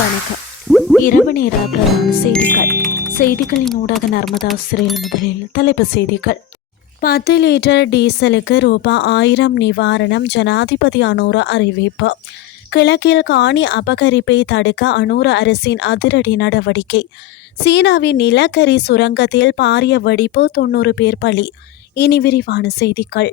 வணக்கம். இரவு நேர பிரதான செய்திகளின் ஊடாக நர்மதா சிறையில் முதலில் தலைப்புச் செய்திகள். 10 லிட்டர் டீசலுக்கு ரூபாய் 1000 நிவாரணம், ஜனாதிபதி அனுர அறிவிப்பு. கிழக்கில் காணி அபகரிப்பை தடுக்க அனுர அரசின் அதிரடி நடவடிக்கை. சீனாவின் நிலக்கரி சுரங்கத்தில் பாரிய வெடிப்பு, 90 பேர் பலி. இனி விரிவான செய்திகள்.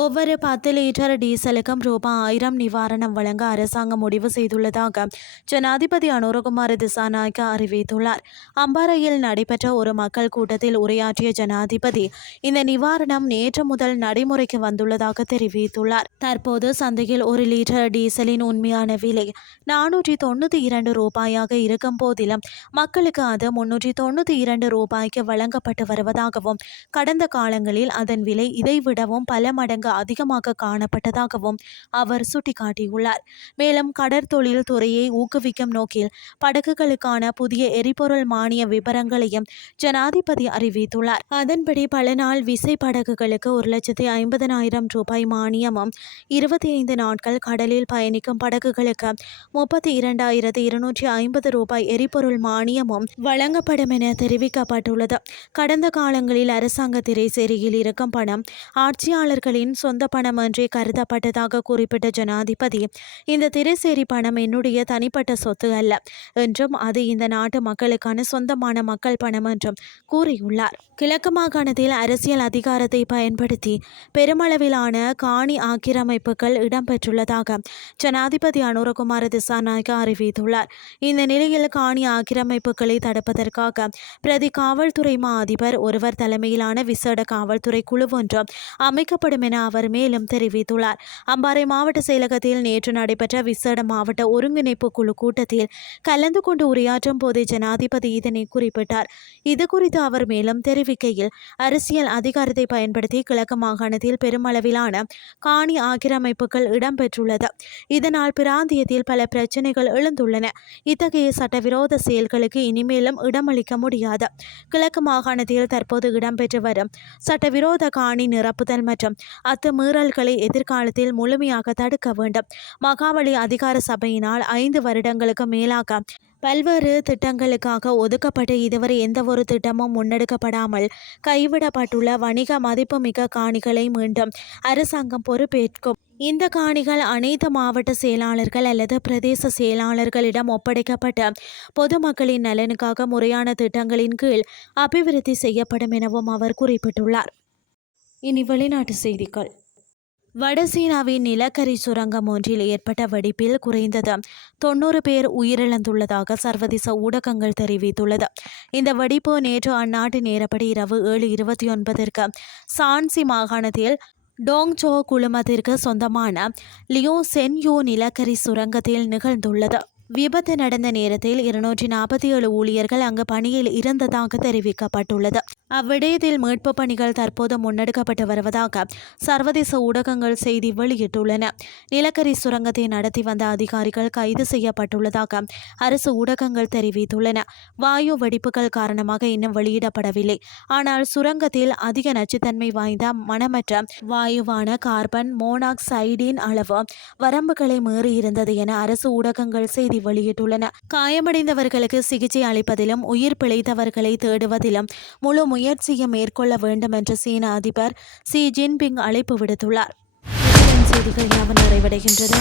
ஒவ்வொரு 10 லிட்டர் டீசலுக்கும் ரூபாய் 1000 நிவாரணம் வழங்க அரசாங்கம் முடிவு செய்துள்ளதாக ஜனாதிபதி அனுரகுமார திசாநாயக்க அறிவித்துள்ளார். அம்பாறையில் நடைபெற்ற ஒரு மக்கள் கூட்டத்தில் உரையாற்றிய ஜனாதிபதி இந்த நிவாரணம் நேற்று முதல் நடைமுறைக்கு வந்துள்ளதாக தெரிவித்துள்ளார். தற்போது சந்தையில் 1 லிட்டர் டீசலின் உண்மையான விலை 492 ரூபாயாக இருக்கும் போதிலும் மக்களுக்கு அது 392 ரூபாய்க்கு வழங்கப்பட்டு வருவதாகவும், கடந்த காலங்களில் அதன் விலை இதைவிடவும் பல மடங்கு அதிகமாக காணப்பட்டதாகவும் அவர் சுட்டிக்காட்டியுள்ளார். மேலும் கடற்தொழில் துறையை ஊக்குவிக்கும் நோக்கில் படகுகளுக்கான புதிய எரிபொருள் மானிய விபரங்களையும் ஜனாதிபதி அறிவித்துள்ளார். அதன்படி பல நாள் விசை படகுகளுக்கு 1,50,000 ரூபாய் மானியமும், 25 நாட்கள் கடலில் பயணிக்கும் படகுகளுக்கு 32,250 ரூபாய் எரிபொருள் மானியமும் வழங்கப்படும் என தெரிவிக்கப்பட்டுள்ளது. கடந்த காலங்களில் அரசாங்க திரைசேரியில் இருக்கும் பணம் ஆட்சியாளர்களின் சொந்த பணம் என்றே கருதப்பட்டதாக குறிப்பிட்ட ஜனாதிபதி, இந்த திரைசேரி பணம் என்னுடைய தனிப்பட்ட சொத்து அல்ல என்றும் அது இந்த நாட்டு மக்களுக்கான சொந்தமான மக்கள் பணம் என்றும் கூறியுள்ளார். கிழக்கு மாகாணத்தில் அரசியல் அதிகாரத்தை பயன்படுத்தி பெருமளவிலான காணி ஆக்கிரமிப்புகள் இடம்பெற்றுள்ளதாக ஜனாதிபதி அனுரகுமார திசாநாயக்க அறிவித்துள்ளார். இந்த நிலையில் காணி ஆக்கிரமிப்புகளை தடுப்பதற்காக பிரதி காவல்துறை மா அதிபர் ஒருவர் தலைமையிலான விசேட காவல்துறை குழு ஒன்று அமைக்கப்படும் என அவர் மேலும் தெரிவித்துள்ளார். அம்பாறை மாவட்ட செயலகத்தில் நேற்று நடைபெற்ற விசேட மாவட்ட ஒருங்கிணைப்பு குழு கூட்டத்தில் கலந்து கொண்டு உரையாற்றும் போதே ஜனாதிபதி இதனை குறிப்பிட்டார். இது குறித்து அவர் மேலும் தெரிவிக்கையில், அரசியல் அதிகாரத்தை பயன்படுத்தி கிழக்கு மாகாணத்தில் பெருமளவிலான காணி ஆக்கிரமிப்புகள் இடம்பெற்றுள்ளது. இதனால் பிராந்தியத்தில் பல பிரச்சினைகள் எழுந்துள்ளன. இத்தகைய சட்டவிரோத செயல்களுக்கு இனிமேலும் இடமளிக்க முடியாது. கிழக்கு மாகாணத்தில் தற்போது இடம்பெற்று வரும் சட்டவிரோத காணி நிரப்புதல் மற்றும் அத்துமீறல்களை எதிர்காலத்தில் முழுமையாக தடுக்க வேண்டும். மகாவலி அதிகார சபையினால் 5 வருடங்களுக்கு மேலாக பல்வேறு திட்டங்களுக்காக ஒதுக்கப்பட்டு இதுவரை எந்தவொரு திட்டமும் முன்னெடுக்கப்படாமல் கைவிடப்பட்டுள்ள வணிக மதிப்புமிக்க காணிகளை மீண்டும் அரசாங்கம் பொறுப்பேற்கும். இந்த காணிகள் அனைத்து மாவட்ட செயலாளர்கள் அல்லது பிரதேச செயலாளர்களிடம் ஒப்படைக்கப்பட்டு பொதுமக்களின் நலனுக்காக முறையான திட்டங்களின் கீழ் அபிவிருத்தி செய்யப்படும் எனவும் அவர் குறிப்பிட்டுள்ளார். இனி வெளிநாட்டு செய்திகள். வடசீனாவின் நிலக்கரி சுரங்கம் ஒன்றில் ஏற்பட்ட வெடிப்பில் குறைந்தது 90 பேர் உயிரிழந்துள்ளதாக சர்வதேச ஊடகங்கள் தெரிவித்துள்ளது. இந்த வெடிப்பு நேற்று அந்நாட்டு நேரப்படி இரவு 7:29 சான்சி மாகாணத்தில் டோங்சோ குழுமத்திற்கு சொந்தமான லியோ சென்யூ நிலக்கரி சுரங்கத்தில் நிகழ்ந்துள்ளது. விபத்து நடந்த நேரத்தில் 247 ஊழியர்கள் அங்கு பணியில் இருந்ததாக தெரிவிக்கப்பட்டுள்ளது. அவ்விடயத்தில் மீட்பு பணிகள் தற்போது முன்னெடுக்கப்பட்டு வருவதாக சர்வதேச ஊடகங்கள் செய்தி வெளியிட்டுள்ளன. நிலக்கரி சுரங்கத்தை நடத்தி வந்த அதிகாரிகள் கைது செய்யப்பட்டுள்ளதாக அரசு ஊடகங்கள் தெரிவித்துள்ளன. வாயு வெடிப்புகள் காரணமாக இன்னும் வெளியிடப்படவில்லை. ஆனால் சுரங்கத்தில் அதிக நச்சுத்தன்மை வாய்ந்த மணமற்ற வாயுவான கார்பன் மோனாக்சைடின் அளவு வரம்புகளை மீறியிருந்தது என அரசு ஊடகங்கள் செய்தி வெளியிட்டுள்ளன. காயமடைந்தவர்களுக்கு சிகிச்சை அளிப்பதிலும் உயிர் பிழைத்தவர்களை தேடுவதிலும் முழு முயற்சியை மேற்கொள்ள வேண்டும் என்று சீன அதிபர் ஷி ஜின்பிங் அழைப்பு விடுத்துள்ளார். செய்திகள் யாவும் நிறைவடைகின்றன.